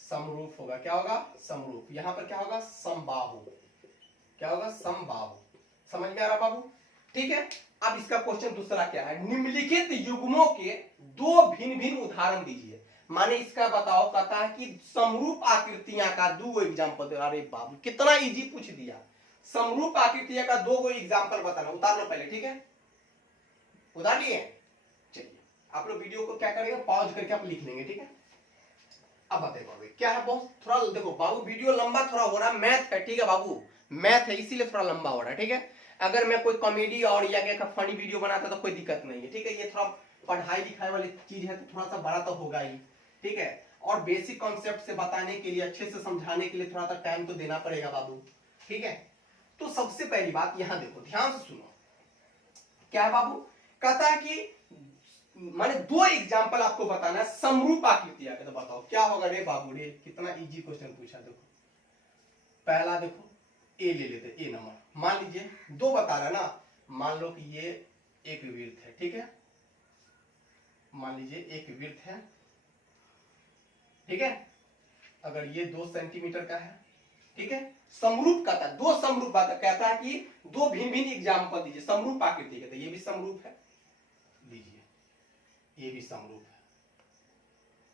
समरूप होगा। क्या होगा? समरूप। यहां पर क्या होगा? समबाहु। क्या होगा? समबाहु। समझ में आ रहा बाबू? ठीक है। अब इसका क्वेश्चन दूसरा क्या है? निम्नलिखित युग्मों के दो भिन्न भिन्न उदाहरण दीजिए। माने इसका बताओ, कहता है कि समरूप आकृतियां का दो एग्जाम्पल। अरे बाबू कितना इजी पूछ दिया। समरूप आकृतियां का दो एग्जाम्पल बताना। उतार लो पहले, ठीक है, उतार लिए। चलिए आप लोग वीडियो को क्या करेंगे? पॉज करके आप लिख लेंगे, ठीक है। अब बताइए बाबू क्या है, बहुत थोड़ा देखो बाबू वीडियो लंबा थोड़ा हो रहा है, मैथ है, ठीक है बाबू, मैथ है इसीलिए थोड़ा लंबा हो रहा है, ठीक है। अगर मैं कोई कॉमेडी और या क्या फनी वीडियो बनाता तो कोई दिक्कत नहीं है, ठीक है। ये थोड़ा पढ़ाई लिखाई वाली चीज है तो थोड़ा सा बड़ा तो होगा ही, ठीक है। और बेसिक कॉन्सेप्ट से बताने के लिए, अच्छे से समझाने के लिए थोड़ा सा टाइम तो देना पड़ेगा बाबू, ठीक है। तो सबसे पहली बात यहां देखो, ध्यान से सुनो। क्या है बाबू? कहता है कि माने दो एग्जाम्पल आपको बताना है समरूप आकृतियां का। तो बताओ क्या होगा रे बाबू रे? कितना इजी क्वेश्चन पूछा। देखो पहला देखो ए ले लेते, ए नंबर। मान लीजिए दो बता रहा है ना, मान लो कि ये एक वृत्त है, ठीक है। मान लीजिए एक वृत्त है, ठीक है। अगर ये 2 सेंटीमीटर का है, ठीक है। समरूप कहता है, दो समरूप बात कहता है कि दो भिन्न भिन्न एग्जाम्पल दीजिए समरूप आकृति के। तो ये भी समरूप है, लीजिए ये भी समरूप है।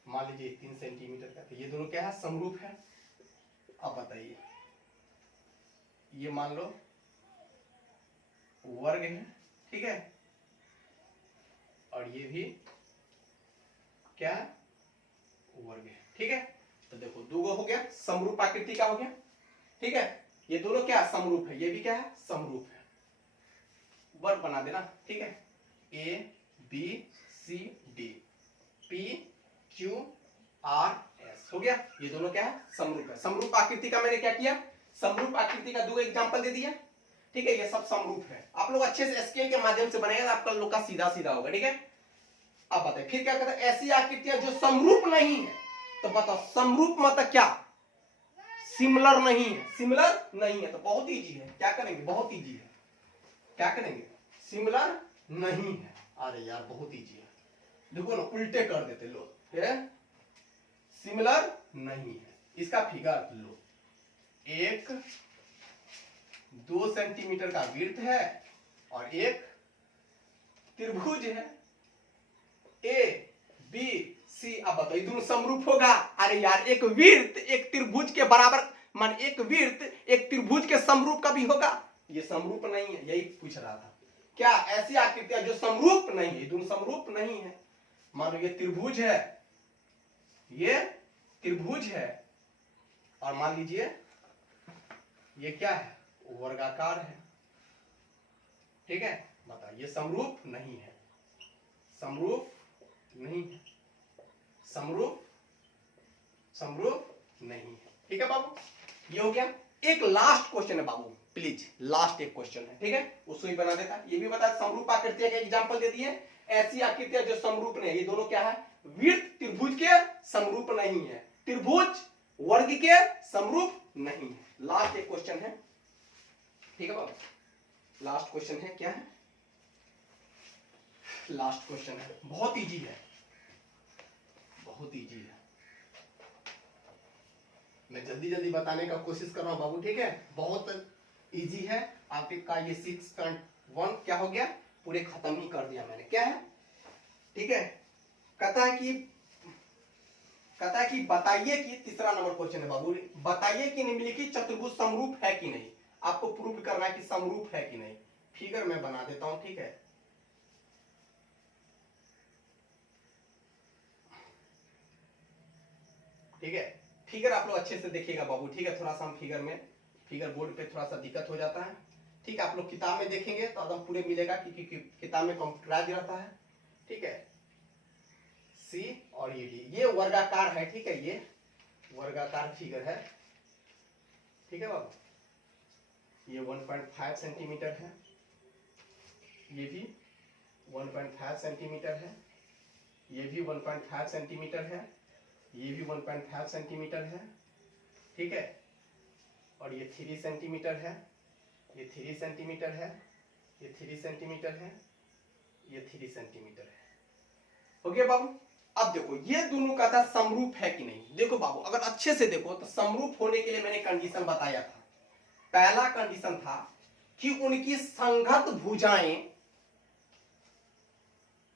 मान लीजिए 3 सेंटीमीटर का, तो ये दोनों क्या है? समरूप है। अब बताइए ये मान लो वर्ग है, ठीक है। और ये भी क्या है, वर्ग है। ठीक है, तो देखो दो हो गया, समरूप आकृति का हो गया। ठीक है, ये दोनों क्या समरूप है, ये भी क्या है समरूप है, वर्ग बना देना। ठीक है, A B C D P Q R S हो गया, ये दोनों क्या है समरूप है। समरूप आकृति का मैंने क्या किया, समरूप आकृति का दो एग्जांपल दे दिया। ठीक है, ये सब समरूप है। आप लोग अच्छे से स्केल के माध्यम से बनाएगा, आपका लोग का सीधा सीधा होगा। ठीक है, अब बताइए फिर क्या कहते हैं, ऐसी आकृतियां जो समरूप नहीं है, तो बताओ समरूप मतलब क्या, सिमिलर नहीं है, सिमिलर नहीं है, तो बहुत इजी है, क्या करेंगे, बहुत इजी है, क्या करेंगे, सिमिलर नहीं है। अरे यार बहुत इजी है, देखो ना उल्टे कर देते लोग, सिमिलर नहीं है। इसका फिगर लो, 2 सेंटीमीटर का वृत्त है और एक त्रिभुज है ए बी सी। अब बताइए दोनों समरूप होगा। अरे यार एक वृत्त एक त्रिभुज के बराबर, मान एक वृत्त एक त्रिभुज के समरूप का भी होगा, ये समरूप नहीं है, यही पूछ रहा था। क्या ऐसी आकृतियां जो समरूप नहीं है, दोनों समरूप नहीं है। मानो ये त्रिभुज है, ये त्रिभुज है, और मान लीजिए ये क्या है, वर्गाकार है। ठीक है, बताइए समरूप नहीं है, समरूप नहीं है, समरूप समरूप नहीं है। ठीक है बाबू, ये हो गया। एक लास्ट क्वेश्चन है बाबू, प्लीज लास्ट एक क्वेश्चन है। ठीक है, उसको ही बना देता, ये भी बता समरूप आकृतियां का एग्जांपल दे दिए। ऐसी आकृतियां जो समरूप नहीं, ये दोनों क्या है, वृत्त त्रिभुज के समरूप नहीं है, त्रिभुज वर्ग के समरूप नहीं है। लास्ट एक क्वेश्चन है। ठीक है बाबू, लास्ट क्वेश्चन है, क्या है, लास्ट क्वेश्चन है, बहुत इजी है, बहुत इजी है, मैं जल्दी जल्दी बताने का कोशिश कर रहा हूं बाबू। ठीक है, बहुत इजी है। आपका ये 6.1 क्या हो गया, पूरे खत्म ही कर दिया मैंने। क्या है, ठीक है, कहता है कि बताइए कि, तीसरा नंबर क्वेश्चन है बाबू, बताइए कि निम्नलिखित चतुर्भुज समरूप है कि नहीं। आपको प्रूव करना है कि समरूप है कि नहीं। फिगर मैं बना देता हूं। ठीक है, ठीक है, फिगर आप लोग अच्छे से देखिएगा बाबू। ठीक है, थोड़ा सा हम फिगर बोर्ड पे थोड़ा सा दिक्कत हो जाता है। ठीक है, आप लोग किताब में देखेंगे तो एकदम पूरे मिलेगा, क्योंकि किताब में कंप्यूटराइज रहता है। ठीक है, सी और ये डी, ये वर्गाकार है। ठीक है, ये वर्गाकार फिगर है। ठीक है बाबू, ये 1.5 सेंटीमीटर है, ये भी 1.5 सेंटीमीटर है, ये भी 1.5 सेंटीमीटर है, ये भी 1.5 सेंटीमीटर है। ठीक है, और ये 3 सेंटीमीटर है, ये 3 सेंटीमीटर है, ये 3 सेंटीमीटर है, ये 3 सेंटीमीटर है। हो गया बाबू। अब देखो ये दोनों का था समरूप है कि नहीं। देखो बाबू, अगर अच्छे से देखो तो समरूप होने के लिए मैंने कंडीशन बताया था। पहला कंडीशन था कि उनकी संगत भुजाएं,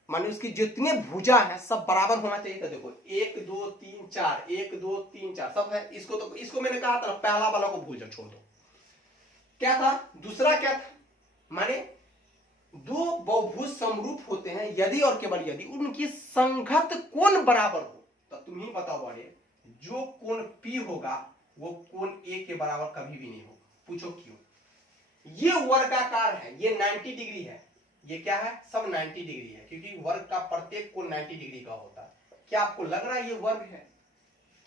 माने उसकी जितने भुजा है सब बराबर होना चाहिए। तो देखो 1 2 3 4, 1 2 3 4 सब है। इसको मैंने कहा था पहला वाला को भूल जाओ, छोड़ दो। क्या था दूसरा, क्या था, माने दो बहुभुज समरूप होते हैं यदि और केवल यदि उनकी संगत कोण बराबर हो। तो तुम ही बताओ बड़े, जो कोण P होगा वो कोण A के बराबर कभी भी नहीं होगा। पूछो क्यों। ये वर्गाकार है, ये 90 डिग्री है, ये क्या है, सब 90 डिग्री है, क्योंकि वर्ग का प्रत्येक कोण 90 डिग्री का होता है। क्या आपको लग रहा है ये वर्ग है,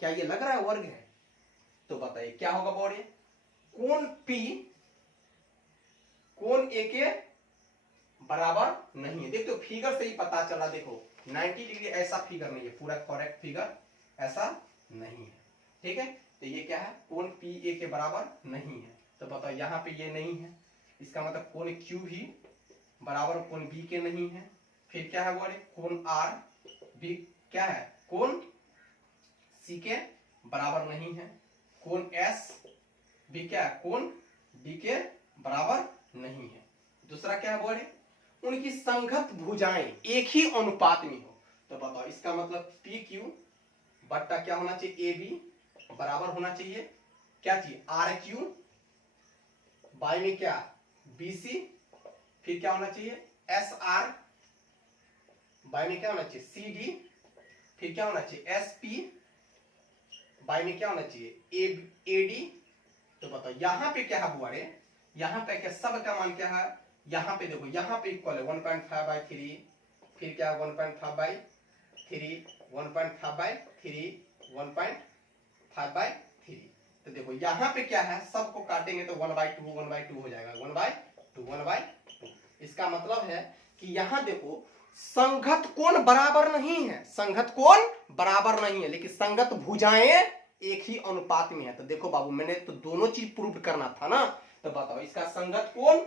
क्या ये लग रहा है वर्ग है? तो बताइए क्या होगा बॉडी, कोण P कोण A के बराबर नहीं है। देखो फिगर से ही पता चला, देखो 90 डिग्री ऐसा फिगर नहीं है, पूरा करेक्ट फिगर ऐसा नहीं है। ठीक है, तो ये क्या है, कोण P A के बराबर नहीं है। तो बताओ यहाँ पे ये नहीं है, इसका मतलब कोण Q भी बराबर कोण B के नहीं है। फिर क्या है वो, कोण R भी क्या है, कोण C के बराबर नहीं है। कोण S भी क्या है, कोण D के बराबर नहीं है। दूसरा क्या है बोले, उनकी संगत भुजाएं एक ही अनुपात में हो। तो बताओ इसका मतलब PQ बट्टा क्या होना चाहिए, AB बराबर होना चाहिए क्या चाहिए, RQ बाई में क्या BC, फिर क्या होना चाहिए SR बाई में क्या होना चाहिए सी डी, फिर क्या होना चाहिए एस पी, बाई में क्या होना चाहिए ए डी। तो बताओ यहाँ पे क्या है बुआरे, यहाँ पे क्या सब का मान क्या है, यहाँ पे देखो यहाँ पे इक्वल है 1.5/3, फिर क्या 1.5/3, 1.5/3, 1.5/3। तो देखो यहाँ पे क्या है, सबको काटेंगे तो 1/2 1/2 हो जाएगा, 1/2। इसका मतलब है कि यहाँ देखो संघत कोण बराबर नहीं है, संघत कोण बराबर नहीं है, लेकिन संगत भुजाएं एक ही अनुपात में है। तो देखो बाबू मैंने तो दोनों चीज प्रूव करना था ना, तो बताओ इसका संगत कोण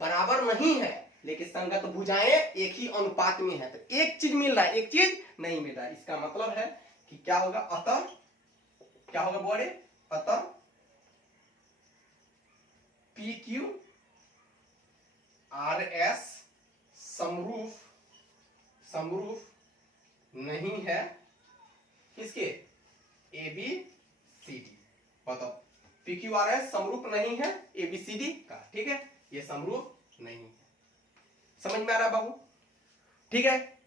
बराबर नहीं है लेकिन संगत भुजाएं एक ही अनुपात में है। तो एक चीज मिल रहा है एक चीज नहीं मिल रहा है, इसका मतलब है कि क्या होगा, अतः क्या होगा बोले, अतः पी क्यू आर एस समरूप नहीं है किसके, ए बी सी डी। बताओ पी क्यू आर एस समरूप नहीं है ए बी सी डी का, ठीक है, ये समरूप नहीं है। समझ में आ रहा बाबू, ठीक है।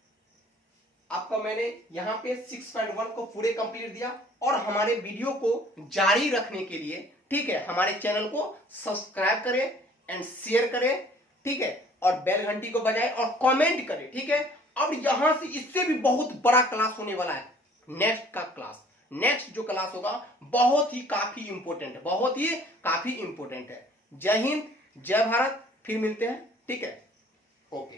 आपको मैंने यहाँ पे 6.1 को पूरे कंप्लीट दिया, और हमारे वीडियो को जारी रखने के लिए, ठीक है, हमारे चैनल को सब्सक्राइब करें एंड शेयर करें, ठीक है, और बेल घंटी को बजाएं और कमेंट करें, ठीक है। अब यहां से इससे भी बहुत बड़ा क्लास होने वाला है, नेक्स्ट का क्लास, नेक्स्ट जो क्लास होगा बहुत ही काफी इंपॉर्टेंट है, बहुत ही काफी इंपॉर्टेंट है। जय हिंद, जय भारत, फिर मिलते हैं, ठीक है, ओके।